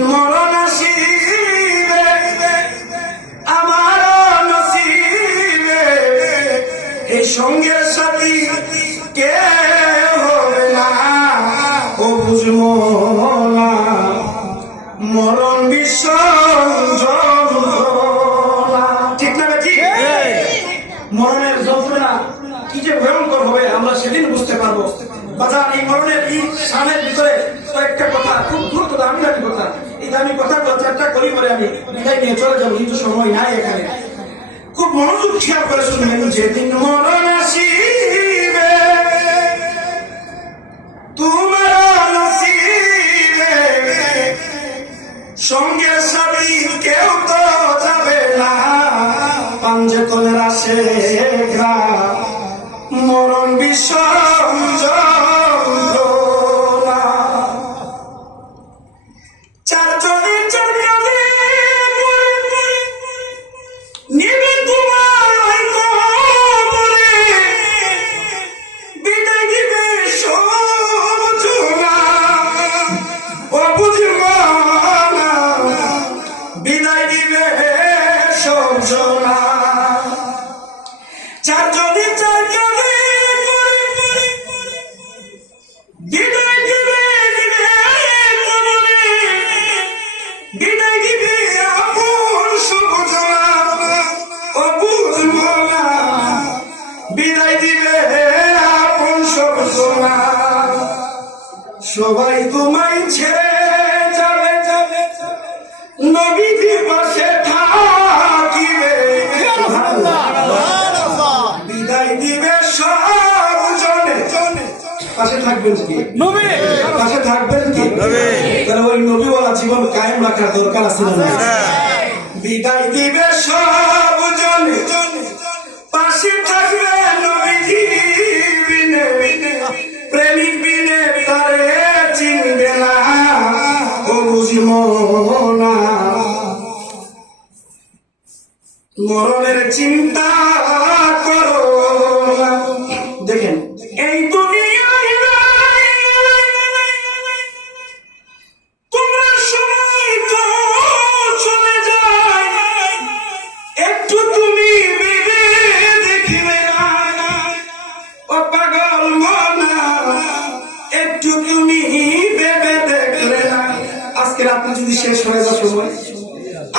যেদিন মরণ আসিবে আমার নসিবে, এই সঙ্গের সাথী কে হবে না, ও বুঝবো না মরণ যন্ত্রণা। ঠিক না ঠিক? মরণের যন্ত্রণা কি যে ভয়ঙ্কর হবে আমরা সেদিন বুঝতে পারবো। বাজার এই মরণের এই সামনের ভিতরে কয়েকটা কথা, খুব দ্রুত দামি দামি কথা, এই দামি কথাগুলো চারটা করি বলে আমি বিদায় নিয়ে চলে যাবো, কিন্তু সময় নাই এখানে। খুব মনোযোগ খেয়াল করে শুনবেন। যেদিন মরণ আসিবে তোমার নসিবে, সঙ্গে সাথী কেউ তো যাবে না, পাঞ্জে কোলের আসে গ্রা মরণ বিষম যন্ত্রণা। চারজনে চারজনে নিবে তোমার কবরে, বিদায় দিবে সমঝোলা, ও বুঝবো না বিদায় দিবে সমঝোলা। চারজনে চারজনে বিদায় দিবে কবরে, বিদায় দিবে আপন সমঝোলা, ও বুঝবো না বিদায় দিবে আপন সমঝোলা। সবাই তোমায় ছেড়ে যাবে, নবীজির পাশে থাকিবে, বিদায় দিবে সব জনে। পাশে থাকবেন কি? পাশে থাকবেন কি? তাহলে ওই নবীওয়ালা জীবন কায়েম রাখার দরকার আছে না? বিদায় দিবে সব জনে, পাশে থাকবে নবীজি বিনে, প্রেমিক বিনে তারে চিনবে না, ও বুঝবো না মরণের চিন্তা করো না। দেখেন এই দুনিয়ায় তোমরা সবাই তো চলে যায়, একটু তুমি ভেবে দেখিবে না, ও পাগল মনা একটু তুমি ভেবে দেখলে না। আজকে রাত্রে যদি শেষ হয়ে যায় সময়,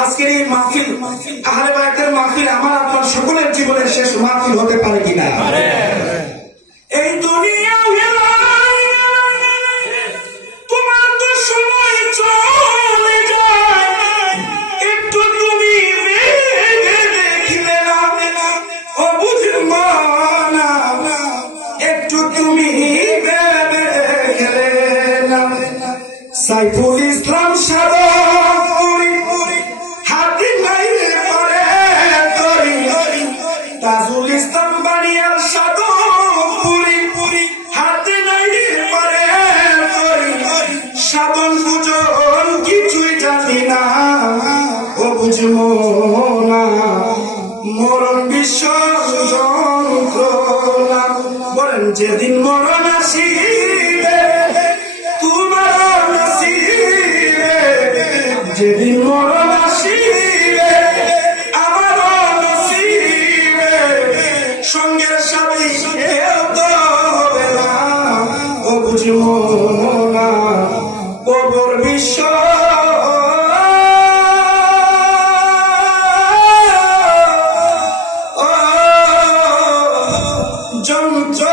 আজকের এই মাহফিল আহলে বায়তের মাহফিল আমার আপনার সকলের জীবনের শেষ মাহফিল হতে পারে কিনা? এই দুনিয়া তোমার তো সময় চলে যায়, একটু তুমি ভেবে দেখলে না, ও বুঝবো না একটু তুমি ভেবে দেখলে না। সাইফুল ইসলাম সাদপুরি হাতি নাই পরে তরি, তাজুল ইসলাম বানিয়ার সাদপুরি হাতি নাই পরে তরি, সাধন পূজন কিছুই জানি না, ও বুঝবো না মরণ বিশ্ব যন্ত্রণা। বলেন যেদিন মরণ আসিবে তোমার নসিবে, যেদিন মরণ আসিবে আমার নসিবে, সঙ্গের সাথী কেউ তো হবে না, ও বুঝবো না কবর বিশ্ব যন্ত্র।